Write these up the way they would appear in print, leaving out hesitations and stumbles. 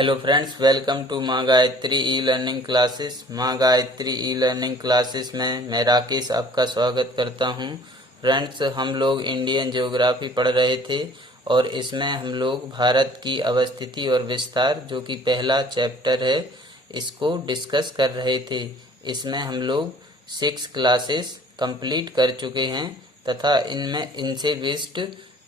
Hello friends, welcome to माँ Gayatri e learning classes. माँ Gayatri e learning classes में मैं राकेश आपका स्वागत करता हूँ। फ्रेंड्स, हम लोग इंडियन ज्योग्राफी पढ़ रहे थे और इसमें हम लोग भारत की अवस्थिति और विस्तार, जो कि पहला चैप्टर है, इसको डिस्कस कर रहे थे। इसमें हम लोग 6 क्लासेस कंप्लीट कर चुके हैं तथा इनमें इनसे बेस्ड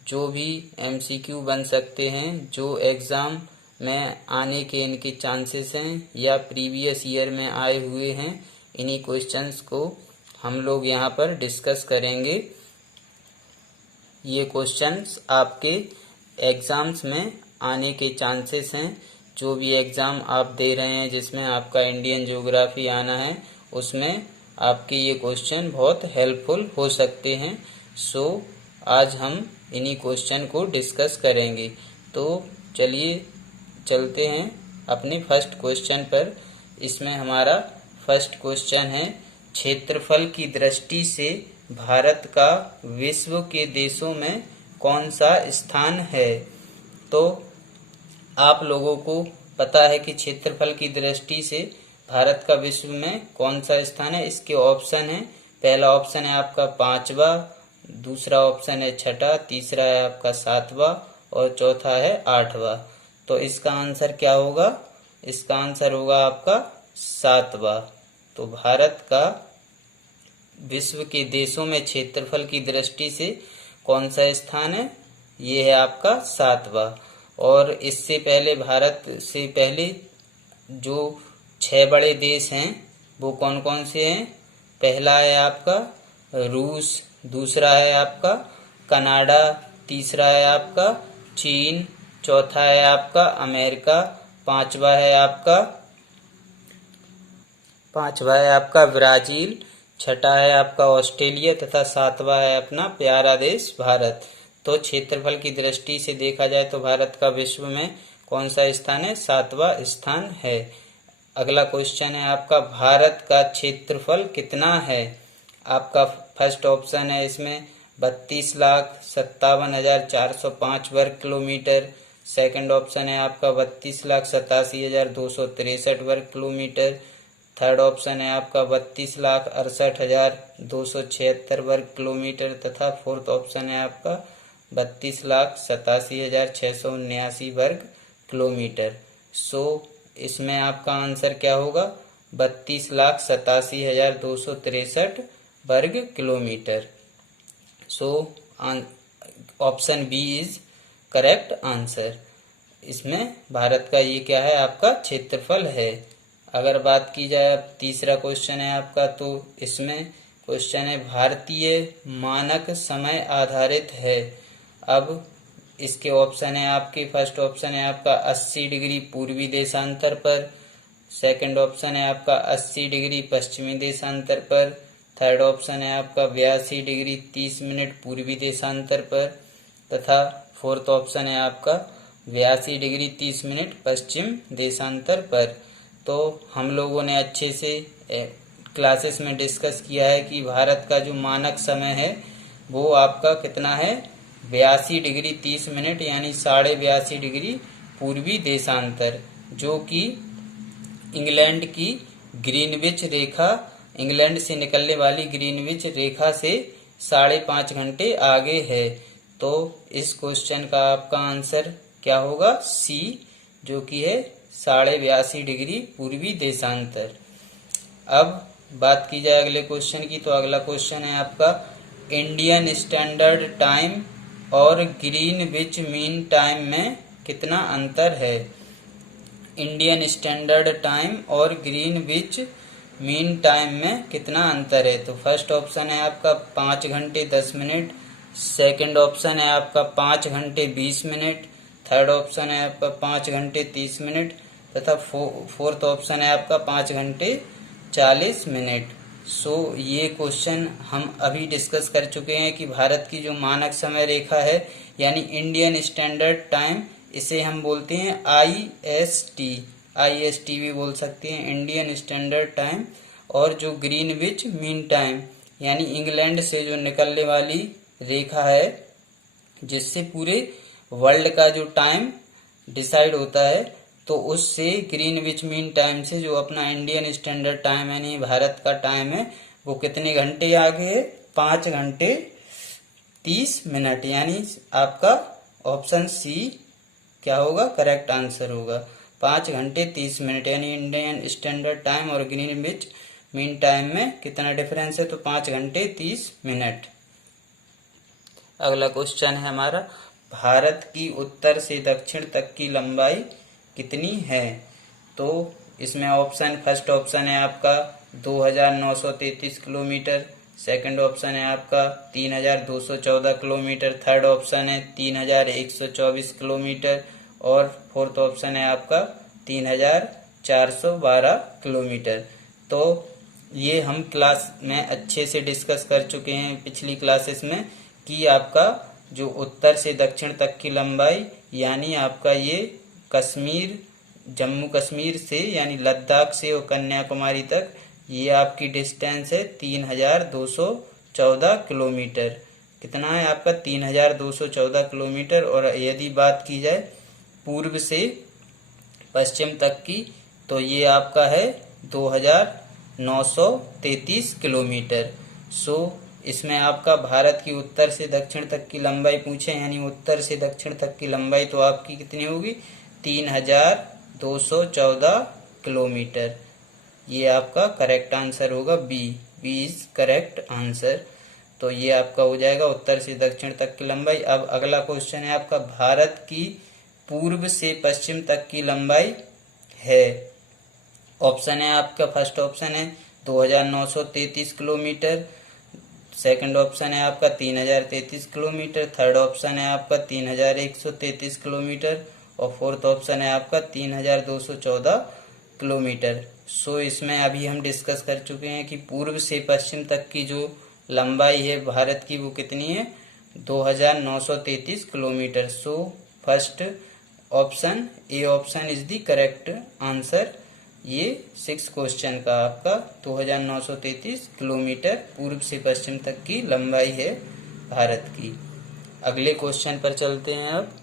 जो भी एमसीक्यू बन सकते हैं, जो एग्ज़ाम में आने के इनके चांसेस हैं या प्रीवियस ईयर में आए हुए हैं, इन्हीं क्वेश्चंस को हम लोग यहाँ पर डिस्कस करेंगे। ये क्वेश्चंस आपके एग्ज़ाम्स में आने के चांसेस हैं। जो भी एग्ज़ाम आप दे रहे हैं जिसमें आपका इंडियन ज्योग्राफी आना है, उसमें आपके ये क्वेश्चन बहुत हेल्पफुल हो सकते हैं। सो आज हम इन्हीं क्वेश्चन को डिस्कस करेंगे। तो चलिए चलते हैं अपने फर्स्ट क्वेश्चन पर। इसमें हमारा फर्स्ट क्वेश्चन है, क्षेत्रफल की दृष्टि से भारत का विश्व के देशों में कौन सा स्थान है। तो आप लोगों को पता है कि क्षेत्रफल की दृष्टि से भारत का विश्व में कौन सा स्थान है। इसके ऑप्शन है, पहला ऑप्शन है आपका 5वां, दूसरा ऑप्शन है 6ठा, तीसरा है आपका 7वां और चौथा है 8वां। तो इसका आंसर क्या होगा? इसका आंसर होगा आपका 7वां। तो भारत का विश्व के देशों में क्षेत्रफल की दृष्टि से कौन सा स्थान है? ये है आपका 7वां। और इससे पहले, भारत से पहले जो 6 बड़े देश हैं वो कौन कौन से हैं? पहला है आपका रूस, दूसरा है आपका कनाडा, तीसरा है आपका चीन, चौथा है आपका अमेरिका, पांचवा है आपका ब्राजील, छठा है आपका ऑस्ट्रेलिया तथा 7वां है अपना प्यारा देश भारत। तो क्षेत्रफल की दृष्टि से देखा जाए तो भारत का विश्व में कौन सा स्थान है? 7वां स्थान है। अगला क्वेश्चन है आपका, भारत का क्षेत्रफल कितना है? आपका फर्स्ट ऑप्शन है इसमें 32,57,405 वर्ग किलोमीटर। सेकंड ऑप्शन है आपका 32,87,263 वर्ग किलोमीटर। थर्ड ऑप्शन है आपका 32,68,276 वर्ग किलोमीटर तथा फोर्थ ऑप्शन है आपका 32,87,679 वर्ग किलोमीटर। सो इसमें आपका आंसर क्या होगा? 32,87,263 वर्ग किलोमीटर। So option B is correct answer. इसमें भारत का ये क्या है? आपका क्षेत्रफल है। अगर बात की जाए, अब तीसरा क्वेश्चन है आपका, तो इसमें क्वेश्चन है, भारतीय मानक समय आधारित है। अब इसके ऑप्शन है आपके, फर्स्ट ऑप्शन है आपका 80 डिग्री पूर्वी देशांतर पर, सेकंड ऑप्शन है आपका 80 डिग्री पश्चिमी देशांतर पर, थर्ड ऑप्शन है आपका 82 डिग्री 30 मिनट पूर्वी देशांतर पर तथा फोर्थ ऑप्शन है आपका 82 डिग्री 30 मिनट पश्चिम देशांतर पर। तो हम लोगों ने अच्छे से क्लासेस में डिस्कस किया है कि भारत का जो मानक समय है वो आपका कितना है? 82 डिग्री 30 मिनट, यानी 82.5 डिग्री पूर्वी देशांतर, जो कि इंग्लैंड की ग्रीनविच रेखा, इंग्लैंड से निकलने वाली ग्रीनविच रेखा से 5.5 घंटे आगे है। तो इस क्वेश्चन का आपका आंसर क्या होगा? सी, जो कि है 82.5 डिग्री पूर्वी देशांतर। अब बात की जाए अगले क्वेश्चन की, तो अगला क्वेश्चन है आपका, इंडियन स्टैंडर्ड टाइम और ग्रीनविच मीन टाइम में कितना अंतर है? इंडियन स्टैंडर्ड टाइम और ग्रीनविच मीन टाइम में कितना अंतर है? तो फर्स्ट ऑप्शन है आपका 5 घंटे 10 मिनट, सेकंड ऑप्शन है आपका 5 घंटे 20 मिनट, थर्ड ऑप्शन है आपका 5 घंटे 30 मिनट तथा फोर्थ ऑप्शन है आपका 5 घंटे 40 मिनट। सो ये क्वेश्चन हम अभी डिस्कस कर चुके हैं कि भारत की जो मानक समय रेखा है, यानी इंडियन स्टैंडर्ड टाइम, इसे हम बोलते हैं आईएसटी भी बोल सकते हैं, इंडियन स्टैंडर्ड टाइम। और जो ग्रीनविच मीन टाइम, यानी इंग्लैंड से जो निकलने वाली रेखा है जिससे पूरे वर्ल्ड का जो टाइम डिसाइड होता है, तो उससे ग्रीनविच मीन टाइम से जो अपना इंडियन स्टैंडर्ड टाइम है, यानी भारत का टाइम है, वो कितने घंटे आगे है? 5 घंटे 30 मिनट, यानी आपका ऑप्शन सी क्या होगा? करेक्ट आंसर होगा। 5 घंटे 30 मिनट, यानी इंडियन स्टैंडर्ड टाइम और ग्रीनविच मीन टाइम में कितना डिफरेंस है? तो 5 घंटे 30 मिनट। अगला क्वेश्चन है हमारा, भारत की उत्तर से दक्षिण तक की लंबाई कितनी है? तो इसमें ऑप्शन, फर्स्ट ऑप्शन है आपका 2933 किलोमीटर, सेकंड ऑप्शन है आपका 3214 किलोमीटर, थर्ड ऑप्शन है 3124 किलोमीटर और फोर्थ ऑप्शन है आपका 3412 किलोमीटर। तो ये हम क्लास में अच्छे से डिस्कस कर चुके हैं पिछली क्लासेस में कि आपका जो उत्तर से दक्षिण तक की लंबाई, यानी आपका ये कश्मीर, जम्मू कश्मीर से यानी लद्दाख से और कन्याकुमारी तक, ये आपकी डिस्टेंस है 3214 किलोमीटर। कितना है आपका? 3214 किलोमीटर। और यदि बात की जाए पूर्व से पश्चिम तक की, तो ये आपका है 2933 किलोमीटर। सो इसमें आपका भारत की उत्तर से दक्षिण तक की लंबाई पूछे, यानी उत्तर से दक्षिण तक की लंबाई तो आपकी कितनी होगी? 3214 किलोमीटर। ये आपका करेक्ट आंसर होगा B. B is correct answer. तो ये आपका हो जाएगा उत्तर से दक्षिण तक की लंबाई। अब अगला क्वेश्चन है आपका, भारत की पूर्व से पश्चिम तक की लंबाई है। ऑप्शन है आपका, फर्स्ट ऑप्शन है 2933 किलोमीटर, सेकंड ऑप्शन है आपका 3033 किलोमीटर, थर्ड ऑप्शन है आपका 3133 किलोमीटर और फोर्थ ऑप्शन है आपका 3214 किलोमीटर। सो इसमें अभी हम डिस्कस कर चुके हैं कि पूर्व से पश्चिम तक की जो लंबाई है भारत की, वो कितनी है? 2933 kilometre. So first option, A option is the correct answer. ये 6 क्वेश्चन का आपका 2933 किलोमीटर पूर्व से पश्चिम तक की लंबाई है भारत की। अगले क्वेश्चन पर चलते हैं अब।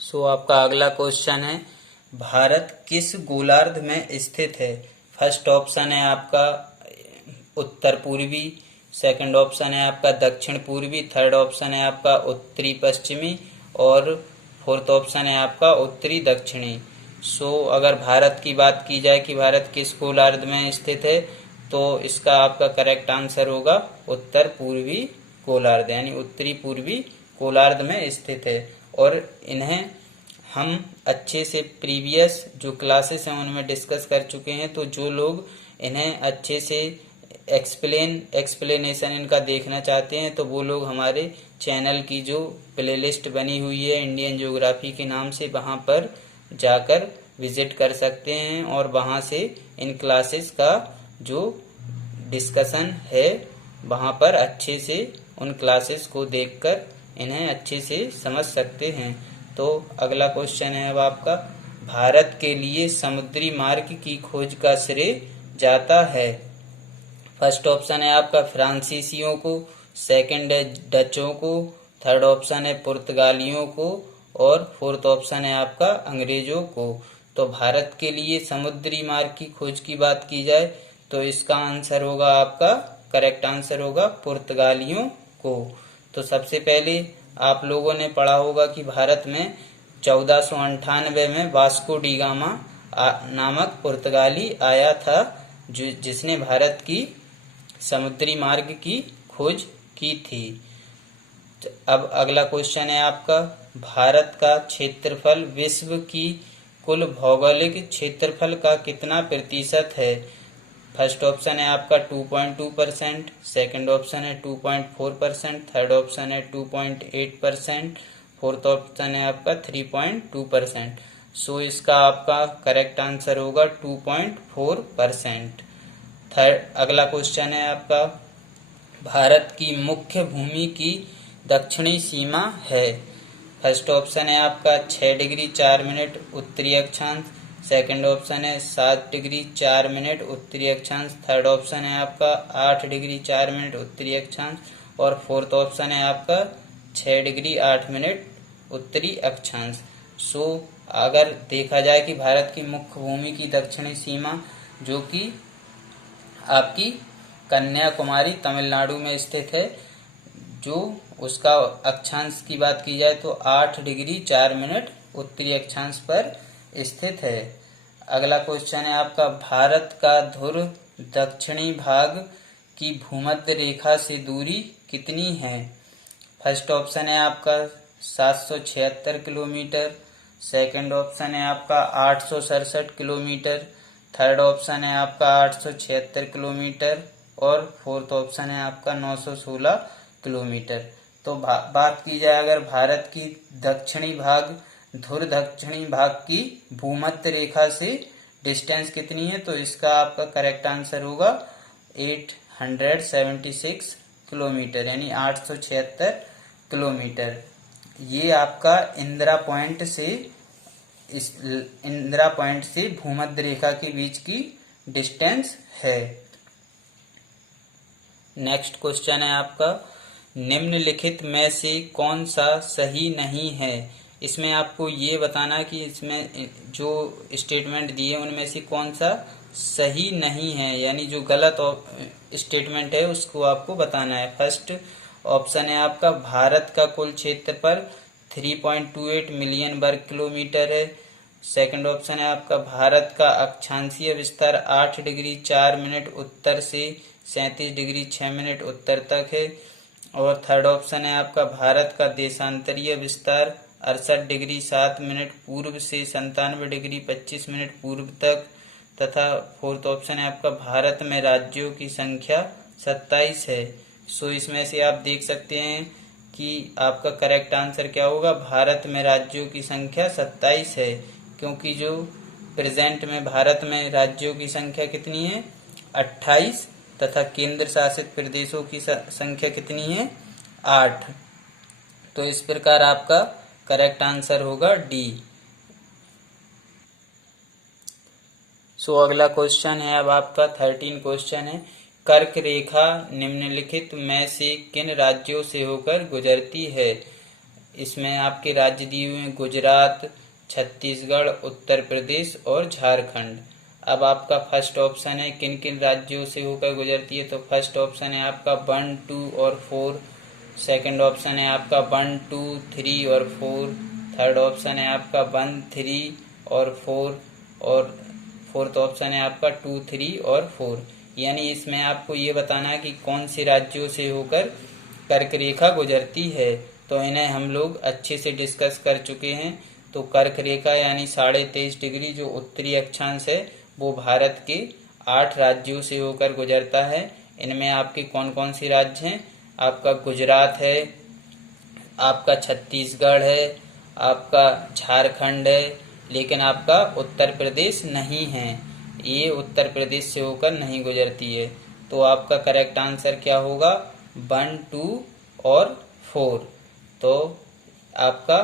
सो आपका अगला क्वेश्चन है, भारत किस गोलार्ध में स्थित है? फर्स्ट ऑप्शन है आपका उत्तर पूर्वी, सेकंड ऑप्शन है आपका दक्षिण पूर्वी, थर्ड ऑप्शन है आपका उत्तरी पश्चिमी और फोर्थ ऑप्शन है आपका उत्तरी दक्षिणी। सो अगर भारत की बात की जाए कि भारत किस गोलार्ध में स्थित है, तो इसका आपका करेक्ट आंसर होगा उत्तर पूर्वी गोलार्ध, यानी उत्तरी पूर्वी गोलार्ध में स्थित है। और इन्हें हम अच्छे से प्रीवियस जो क्लासेस हैं उनमें डिस्कस कर चुके हैं। तो जो लोग इन्हें अच्छे से एक्सप्लेनेशन इनका देखना चाहते हैं, तो वो लोग हमारे चैनल की जो प्लेलिस्ट बनी हुई है इंडियन ज्योग्राफी के नाम से, वहाँ पर जाकर विजिट कर सकते हैं और वहाँ से इन क्लासेस का जो डिस्कशन है वहाँ पर अच्छे से उन क्लासेस को देखकर इन्हें अच्छे से समझ सकते हैं। तो अगला क्वेश्चन है अब आपका, भारत के लिए समुद्री मार्ग की खोज का श्रेय जाता है। फर्स्ट ऑप्शन है आपका फ्रांसीसियों को, सेकंड है डचों को, थर्ड ऑप्शन है पुर्तगालियों को और फोर्थ ऑप्शन है आपका अंग्रेजों को। तो भारत के लिए समुद्री मार्ग की खोज की बात की जाए तो इसका आंसर होगा, आपका करेक्ट आंसर होगा पुर्तगालियों को। तो सबसे पहले आप लोगों ने पढ़ा होगा कि भारत में 1498 में वास्को डी गामा नामक पुर्तगाली आया था, जिसने भारत की समुद्री मार्ग की खोज की थी। अब अगला क्वेश्चन है आपका, भारत का क्षेत्रफल विश्व की कुल भौगोलिक क्षेत्रफल का कितना प्रतिशत है? फर्स्ट ऑप्शन है आपका 2.2%, सेकंड ऑप्शन है 2.4%, थर्ड ऑप्शन है 2.8%, फोर्थ ऑप्शन है आपका 3.2%। सो इसका आपका करेक्ट आंसर होगा 2.4%। थर्ड अगला क्वेश्चन है आपका, भारत की मुख्य भूमि की दक्षिणी सीमा है। फर्स्ट ऑप्शन है आपका 6 डिग्री 4 मिनट उत्तरी अक्षांश, सेकंड ऑप्शन है 7 डिग्री 4 मिनट उत्तरी अक्षांश, थर्ड ऑप्शन है आपका 8 डिग्री 4 मिनट उत्तरी अक्षांश और फोर्थ ऑप्शन है आपका 6 डिग्री 8 मिनट उत्तरी अक्षांश। सो अगर देखा जाए कि भारत की मुख्य भूमि की दक्षिणी सीमा जो कि आपकी कन्याकुमारी तमिलनाडु में स्थित है, जो उसका अक्षांश की बात की जाए तो 8 डिग्री 4 मिनट उत्तरी अक्षांश पर स्थित है। अगला क्वेश्चन है आपका, भारत का ध्रुव दक्षिणी भाग की भूमध्य रेखा से दूरी कितनी है? फर्स्ट ऑप्शन है आपका 776 किलोमीटर, सेकंड ऑप्शन है आपका 867 किलोमीटर, थर्ड ऑप्शन है आपका 876 किलोमीटर और फोर्थ ऑप्शन है आपका 916 किलोमीटर। तो बात की जाए अगर भारत की दक्षिणी भाग, ध्रुव दक्षिणी भाग की भूमध्य रेखा से डिस्टेंस कितनी है, तो इसका आपका करेक्ट आंसर होगा 876 किलोमीटर, यानी 876 किलोमीटर। ये आपका इंदिरा पॉइंट से भूमध्य रेखा के बीच की डिस्टेंस है। नेक्स्ट क्वेश्चन है आपका, निम्नलिखित में से कौन सा सही नहीं है? इसमें आपको ये बताना कि इसमें जो स्टेटमेंट दिए उनमें से कौन सा सही नहीं है, यानी जो गलत स्टेटमेंट है उसको आपको बताना है। फर्स्ट ऑप्शन है आपका, भारत का कुल क्षेत्रफल 3.28 मिलियन वर्ग किलोमीटर है। सेकंड ऑप्शन है आपका, भारत का अक्षांशीय विस्तार 8 डिग्री 4 मिनट उत्तर से 37 डिग्री 6 मिनट उत्तर तक है। और थर्ड ऑप्शन है आपका, भारत का देशांतरीय विस्तार 68 डिग्री 7 मिनट पूर्व से 97 डिग्री 25 मिनट पूर्व तक। तथा फोर्थ ऑप्शन है आपका, भारत में राज्यों की संख्या 27 है। सो इसमें से आप देख सकते हैं कि आपका करेक्ट आंसर क्या होगा, भारत में राज्यों की संख्या 27 है, क्योंकि जो प्रेजेंट में भारत में राज्यों की संख्या कितनी है, 28, तथा केंद्र शासित प्रदेशों की संख्या कितनी है, 8। तो इस प्रकार आपका करेक्ट आंसर होगा डी। सो अगला क्वेश्चन है अब आपका 13 क्वेश्चन है, कर्क रेखा निम्नलिखित में से किन राज्यों से होकर गुजरती है? इसमें आपके राज्य दिए हुए हैं, गुजरात, छत्तीसगढ़, उत्तर प्रदेश और झारखंड। अब आपका फर्स्ट ऑप्शन है किन किन राज्यों से होकर गुजरती है, तो फर्स्ट ऑप्शन है आपका 1, 2 और 4, सेकंड ऑप्शन है आपका 1, 2, 3 और 4, थर्ड ऑप्शन है आपका 1, 3 और 4 और फोर्थ ऑप्शन है आपका 2, 3 और 4। यानी इसमें आपको ये बताना है कि कौन से राज्यों से होकर कर्क रेखा गुजरती है। तो इन्हें हम लोग अच्छे से डिस्कस कर चुके हैं। तो कर्क रेखा यानी 23.5 डिग्री जो उत्तरी अक्षांश है वो भारत के 8 राज्यों से होकर गुजरता है। इनमें आपके कौन कौन से राज्य हैं, आपका गुजरात है, आपका छत्तीसगढ़ है, आपका झारखंड है, लेकिन आपका उत्तर प्रदेश नहीं है, ये उत्तर प्रदेश से होकर नहीं गुजरती है। तो आपका करेक्ट आंसर क्या होगा, 1, 2 और 4। तो आपका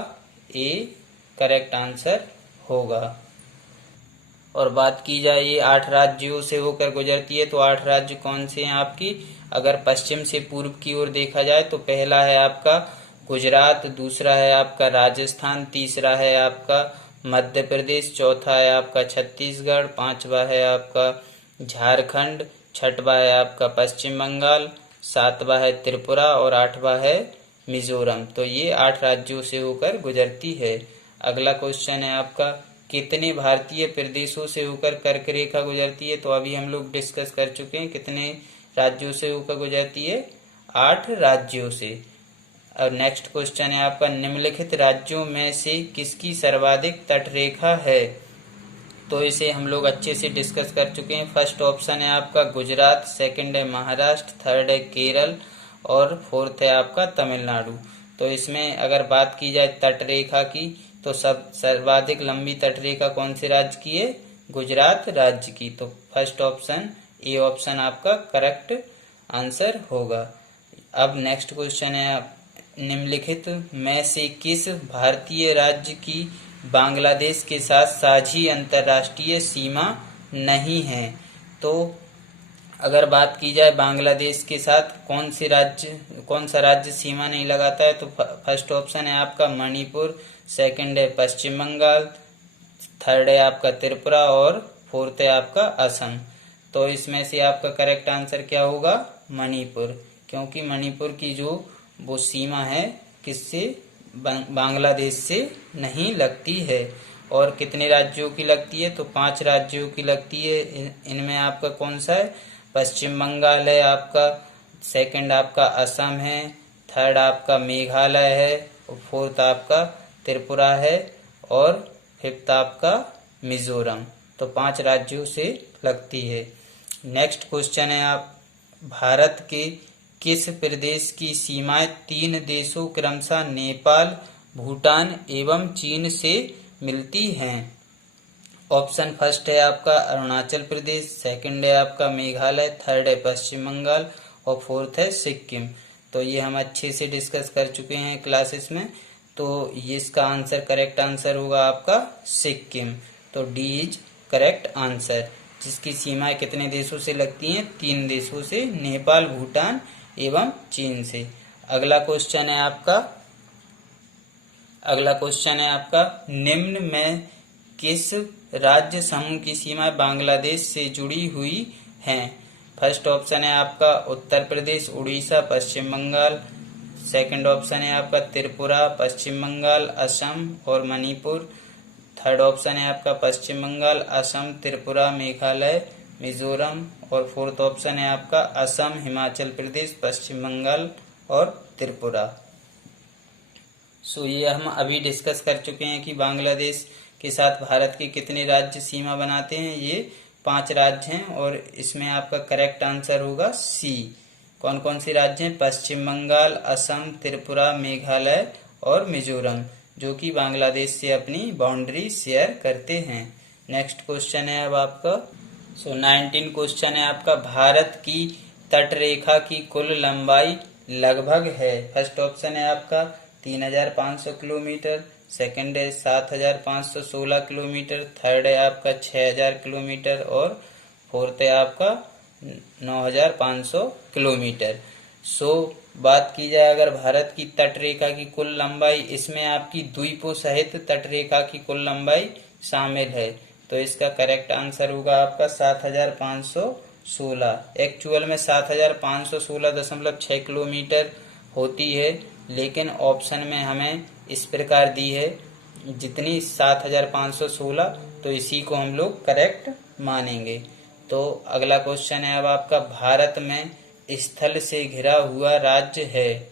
ए करेक्ट आंसर होगा। और बात की जाए ये 8 राज्यों से होकर गुजरती है, तो 8 राज्य कौन से हैं आपकी? अगर पश्चिम से पूर्व की ओर देखा जाए तो पहला है आपका गुजरात, दूसरा है आपका राजस्थान, तीसरा है आपका मध्य प्रदेश, चौथा है आपका छत्तीसगढ़, पांचवा है आपका झारखंड, छठवा है आपका पश्चिम बंगाल, सातवां है त्रिपुरा और आठवां है मिजोरम। तो ये 8 राज्यों से होकर गुजरती है। अगला क्वेश्चन है आपका, कितने भारतीय प्रदेशों से होकर कर्क रेखा गुजरती है? तो अभी हम लोग डिस्कस कर चुके हैं कितने राज्यों से होकर गुजरती है, 8 राज्यों से। और नेक्स्ट क्वेश्चन है आपका, निम्नलिखित राज्यों में से किसकी सर्वाधिक तटरेखा है? तो इसे हम लोग अच्छे से डिस्कस कर चुके हैं। फर्स्ट ऑप्शन है आपका गुजरात, सेकंड है महाराष्ट्र, थर्ड है केरल और फोर्थ है आपका तमिलनाडु। तो इसमें अगर बात की जाए तटरेखा की, तो सब सर्वाधिक लंबी तटरेखा कौन से राज्य की है, गुजरात राज्य की। तो फर्स्ट ऑप्शन ए ऑप्शन आपका करेक्ट आंसर होगा। अब नेक्स्ट क्वेश्चन है, निम्नलिखित में से किस भारतीय राज्य की बांग्लादेश के साथ साझी अंतर्राष्ट्रीय सीमा नहीं है? तो अगर बात की जाए बांग्लादेश के साथ कौन सा राज्य सीमा नहीं लगाता है, तो फर्स्ट ऑप्शन है आपका मणिपुर, सेकंड है पश्चिम बंगाल, थर्ड है आपका त्रिपुरा और फोर्थ है आपका असम। तो इसमें से आपका करेक्ट आंसर क्या होगा? मणिपुर, क्योंकि मणिपुर की जो वो सीमा है किससे? बांग्लादेश से नहीं लगती है। और कितने राज्यों की लगती है? तो 5 राज्यों की लगती है। इनमें आपका कौन सा है? पश्चिम बंगाल है आपका, सेकंड आपका असम है, थर्ड आपका मेघालय है, और फोर्थ आपका त्रिपुरा है, और फिफ्थ आपका मिजोरम। तो 5 राज्यों से लगती है। नेक्स्ट क्वेश्चन है आप, भारत के किस प्रदेश की सीमाएं 3 देशों क्रमशः नेपाल, भूटान एवं चीन से मिलती हैं? ऑप्शन फर्स्ट है आपका अरुणाचल प्रदेश, सेकंड है आपका मेघालय, थर्ड है पश्चिम बंगाल, और फोर्थ है सिक्किम। तो ये हम अच्छे से डिस्कस कर चुके हैं क्लासेस में। तो ये इसका आंसर, करेक्ट आंसर होगा आपका सिक्किम। तो डी इज करेक्ट आंसर, जिसकी सीमाएं कितने देशों से लगती हैं? 3 देशों से, नेपाल, भूटान एवं चीन से। अगला क्वेश्चन है आपका निम्न में किस राज्य समूह की सीमाएं बांग्लादेश से जुड़ी हुई हैं? फर्स्ट ऑप्शन है आपका उत्तर प्रदेश, उड़ीसा, पश्चिम बंगाल, सेकंड ऑप्शन है आपका त्रिपुरा, पश्चिम बंगाल, असम और मणिपुर, थर्ड ऑप्शन है आपका पश्चिम बंगाल, असम, त्रिपुरा, मेघालय, मिजोरम, और फोर्थ ऑप्शन है आपका असम, हिमाचल प्रदेश, पश्चिम बंगाल और त्रिपुरा। सो ये हम अभी डिस्कस कर चुके हैं कि बांग्लादेश के साथ भारत के कितने राज्य सीमा बनाते हैं। ये 5 राज्य हैं, और इसमें आपका करेक्ट आंसर होगा सी। कौन कौन से राज्य हैं? पश्चिम बंगाल, असम, त्रिपुरा, मेघालय और मिजोरम, जो कि बांग्लादेश से अपनी बाउंड्री शेयर करते हैं। नेक्स्ट क्वेश्चन है अब आपका 19 क्वेश्चन है आपका, भारत की तटरेखा की कुल लंबाई लगभग है? फर्स्ट ऑप्शन है आपका 3500 किलोमीटर, सेकंड है 7516 किलोमीटर, थर्ड है आपका 6000 किलोमीटर, और फोर्थ है आपका 9500 किलोमीटर। सो बात की जाए अगर भारत की तटरेखा की कुल लंबाई, इसमें आपकी द्वीपों सहित तटरेखा की कुल लंबाई शामिल है। तो इसका करेक्ट आंसर होगा आपका 7516। एक्चुअल में 7516.6 किलोमीटर होती है, लेकिन ऑप्शन में हमें इस प्रकार दी है जितनी 7516, तो इसी को हम लोग करेक्ट मानेंगे। तो अगला क्वेश्चन है अब आपका, भारत में स्थल से घिरा हुआ राज्य है?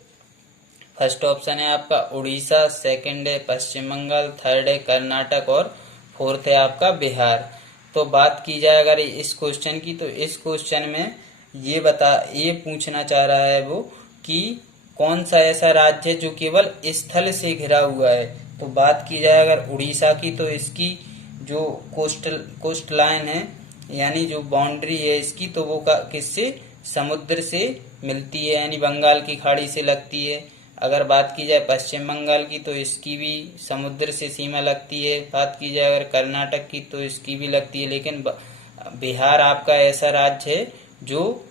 फर्स्ट ऑप्शन है आपका उड़ीसा, सेकंड है पश्चिम बंगाल, थर्ड है कर्नाटक और फोर्थ है आपका बिहार। तो बात की जाए अगर इस क्वेश्चन की, तो इस क्वेश्चन में ये पूछना चाह रहा है वो कि कौन सा ऐसा राज्य है जो केवल स्थल से घिरा हुआ है। तो बात की जाए अगर उड़ीसा की, तो इसकी जो कोस्ट लाइन है, यानी जो बाउंड्री है इसकी, तो वो किससे? समुद्र से मिलती है, यानी बंगाल की खाड़ी से लगती है। अगर बात की जाए पश्चिम बंगाल की, तो इसकी भी समुद्र से सीमा लगती है। बात की जाए अगर कर्नाटक की, तो इसकी भी लगती है। लेकिन बिहार आपका ऐसा राज्य है जो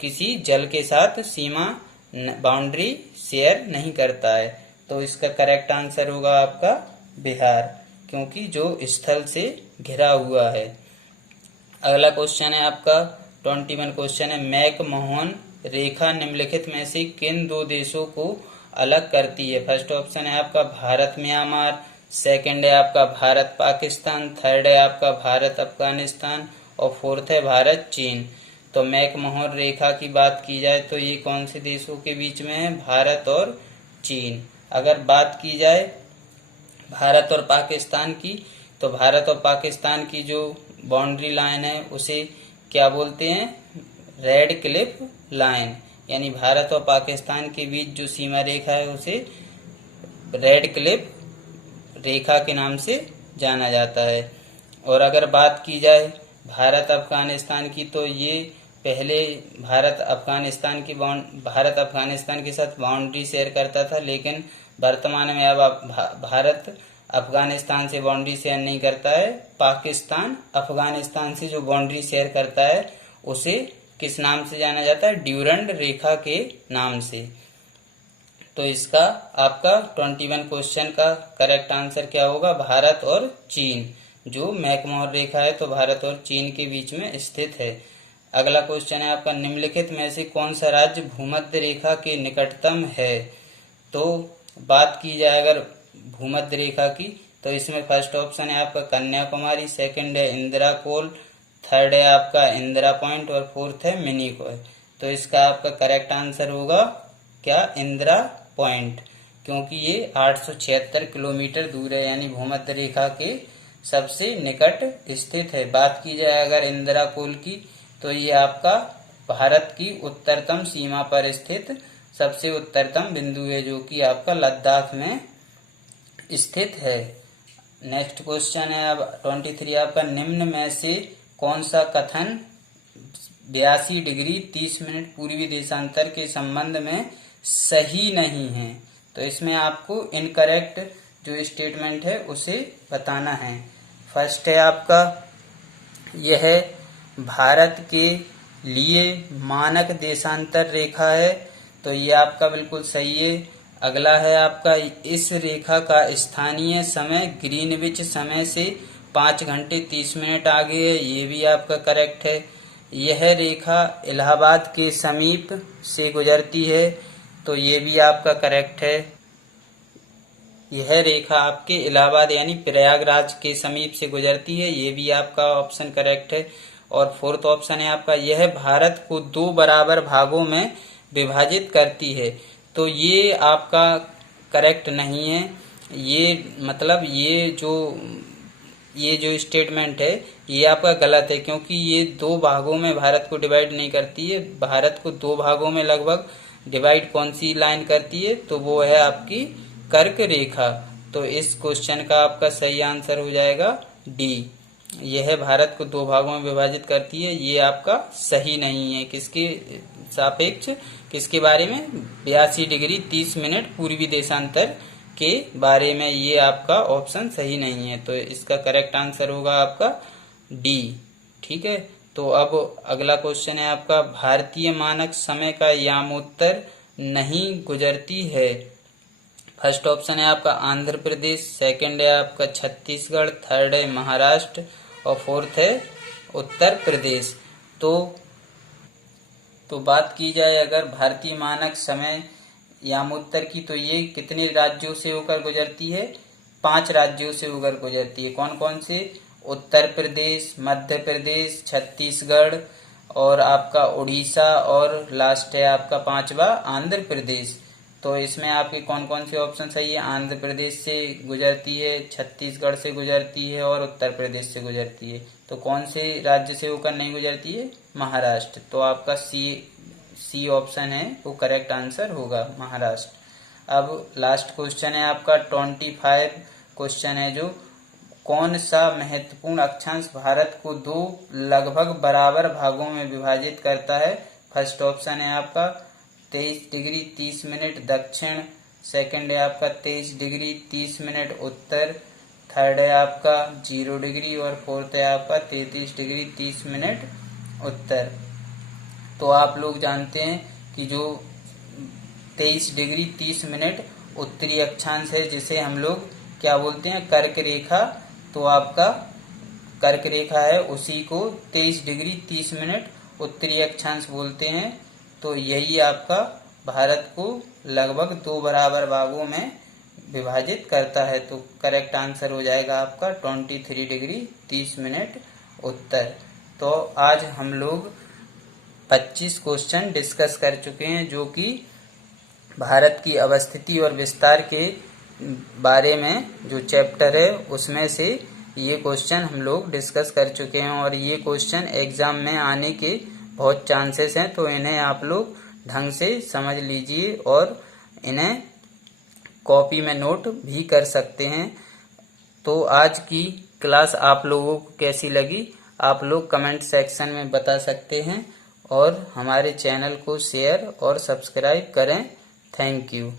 किसी जल के साथ सीमा बाउंड्री शेयर नहीं करता है। तो इसका करेक्ट आंसर होगा आपका बिहार, क्योंकि जो स्थल से घिरा हुआ है। अगला क्वेश्चन है आपका 21 क्वेश्चन है, मैक-मोहन रेखा निम्नलिखित में से किन 2 देशों को अलग करती है? फर्स्ट ऑप्शन है आपका भारत म्यांमार, सेकंड है आपका भारत पाकिस्तान, थर्ड है आपका भारत अफगानिस्तान, और फोर्थ है भारत चीन। तो मैक-मोहन रेखा की बात की जाए तो ये कौन से देशों के बीच में है? भारत और चीन। अगर बात की जाए भारत और पाकिस्तान की, तो भारत और पाकिस्तान की जो बाउंड्री लाइन है उसे क्या बोलते हैं? Red Cliff line. यानी भारत और पाकिस्तान के बीच जो सीमा रेखा है उसे रेड क्लिफ रेखा के नाम से जाना जाता है। और अगर बात की जाए भारत अफगानिस्तान की, तो ये पहले भारत अफगानिस्तान के साथ बाउंड्री शेयर करता था, लेकिन वर्तमान में अब भारत अफगानिस्तान से बाउंड्री शेयर नहीं करता है। पाकिस्तान अफगानिस्तान से जो बाउंड्री शेयर करता है उसे किस नाम से जाना जाता है? ड्यूरंड रेखा के नाम से। तो इसका आपका 21 क्वेश्चन का करेक्ट आंसर क्या होगा? भारत और चीन। जो मैकमोहन रेखा है तो भारत और चीन के बीच में स्थित है। अगला क्वेश्चन है आपका, निम्नलिखित में से कौन सा राज्य भूमध्य रेखा के निकटतम है। तो बात की जाए अगर भूमध्य रेखा की, तो इसमें फर्स्ट ऑप्शन है आपका कन्याकुमारी, सेकंड है इंदिरा कोल, थर्ड है आपका इंदिरा पॉइंट और फोर्थ है मिनिकॉय। तो इसका आपका करेक्ट आंसर होगा क्या, इंदिरा पॉइंट, क्योंकि ये 876 किलोमीटर दूर है, यानी भूमध्य रेखा के सबसे निकट स्थित है। बात की जाए अगर इंदिरा कोल की, तो ये आपका भारत की उत्तरतम सीमा पर स्थित सबसे उत्तरतम बिंदु है, जो कि आपका लद्दाख में स्थित है। नेक्स्ट क्वेश्चन है अब 23 आपका, निम्न में से कौन सा कथन 82 डिग्री 30 मिनट पूर्वी देशांतर के संबंध में सही नहीं है। तो इसमें आपको इनकरेक्ट जो स्टेटमेंट है उसे बताना है। फर्स्ट है आपका, यह भारत के लिए मानक देशांतर रेखा है, तो ये आपका बिल्कुल सही है। अगला है आपका, इस रेखा का स्थानीय समय ग्रीनविच समय से 5 घंटे 30 मिनट आगे है, ये भी आपका करेक्ट है। यह रेखा इलाहाबाद के समीप से गुजरती है, तो ये भी आपका करेक्ट है। यह रेखा आपके इलाहाबाद यानी प्रयागराज के समीप से गुजरती है, ये भी आपका ऑप्शन करेक्ट है। और फोर्थ ऑप्शन है आपका, यह भारत को 2 बराबर भागों में विभाजित करती है, तो ये आपका करेक्ट नहीं है। ये मतलब ये जो स्टेटमेंट है ये आपका गलत है, क्योंकि ये 2 भागों में भारत को डिवाइड नहीं करती है। भारत को 2 भागों में लगभग डिवाइड कौन सी लाइन करती है, तो वो है आपकी कर्क रेखा। तो इस क्वेश्चन का आपका सही आंसर हो जाएगा डी, यह भारत को 2 भागों में विभाजित करती है। ये आपका सही नहीं है, किसके सापेक्ष, किसके बारे में, 82 डिग्री 30 मिनट पूर्वी देशांतर के बारे में, ये आपका ऑप्शन सही नहीं है। तो इसका करेक्ट आंसर होगा आपका डी। ठीक है, तो अब अगला क्वेश्चन है आपका, भारतीय मानक समय का यामोत्तर नहीं गुजरती है। फर्स्ट ऑप्शन है आपका आंध्र प्रदेश, सेकंड है आपका छत्तीसगढ़, थर्ड है महाराष्ट्र और फोर्थ है उत्तर प्रदेश। तो बात की जाए अगर भारतीय मानक समय यामोत्तर की, तो ये कितने राज्यों से होकर गुजरती है, 5 राज्यों से होकर गुजरती है। कौन कौन से, उत्तर प्रदेश, मध्य प्रदेश, छत्तीसगढ़ और आपका उड़ीसा और लास्ट है आपका 5वां आंध्र प्रदेश। तो इसमें आपके कौन कौन से ऑप्शन सही है, आंध्र प्रदेश से गुजरती है, छत्तीसगढ़ से गुजरती है और उत्तर प्रदेश से गुजरती है। तो कौन से राज्य से होकर नहीं गुजरती है, महाराष्ट्र। तो आपका सी ऑप्शन है वो करेक्ट आंसर होगा, महाराष्ट्र। अब लास्ट क्वेश्चन है आपका 25 क्वेश्चन है जो, कौन सा महत्वपूर्ण अक्षांश भारत को 2 लगभग बराबर भागों में विभाजित करता है। फर्स्ट ऑप्शन है आपका 23 डिग्री 30 मिनट दक्षिण, सेकंड है आपका 23 डिग्री 30 मिनट उत्तर, थर्ड है आपका 0 डिग्री और फोर्थ है आपका 33 डिग्री 30 मिनट उत्तर। तो आप लोग जानते हैं कि जो 23 डिग्री 30 मिनट उत्तरी अक्षांश है, जिसे हम लोग क्या बोलते हैं, कर्क रेखा। तो आपका कर्क रेखा है, उसी को 23 डिग्री 30 मिनट उत्तरी अक्षांश बोलते हैं। तो यही आपका भारत को लगभग 2 बराबर भागों में विभाजित करता है। तो करेक्ट आंसर हो जाएगा आपका 23 डिग्री 30 मिनट उत्तर। तो आज हम लोग 25 क्वेश्चन डिस्कस कर चुके हैं, जो कि भारत की अवस्थिति और विस्तार के बारे में जो चैप्टर है उसमें से ये क्वेश्चन हम लोग डिस्कस कर चुके हैं। और ये क्वेश्चन एग्जाम में आने के बहुत चांसेस हैं, तो इन्हें आप लोग ढंग से समझ लीजिए और इन्हें कॉपी में नोट भी कर सकते हैं। तो आज की क्लास आप लोगों को कैसी लगी, आप लोग कमेंट सेक्शन में बता सकते हैं और हमारे चैनल को शेयर और सब्सक्राइब करें। Thank you.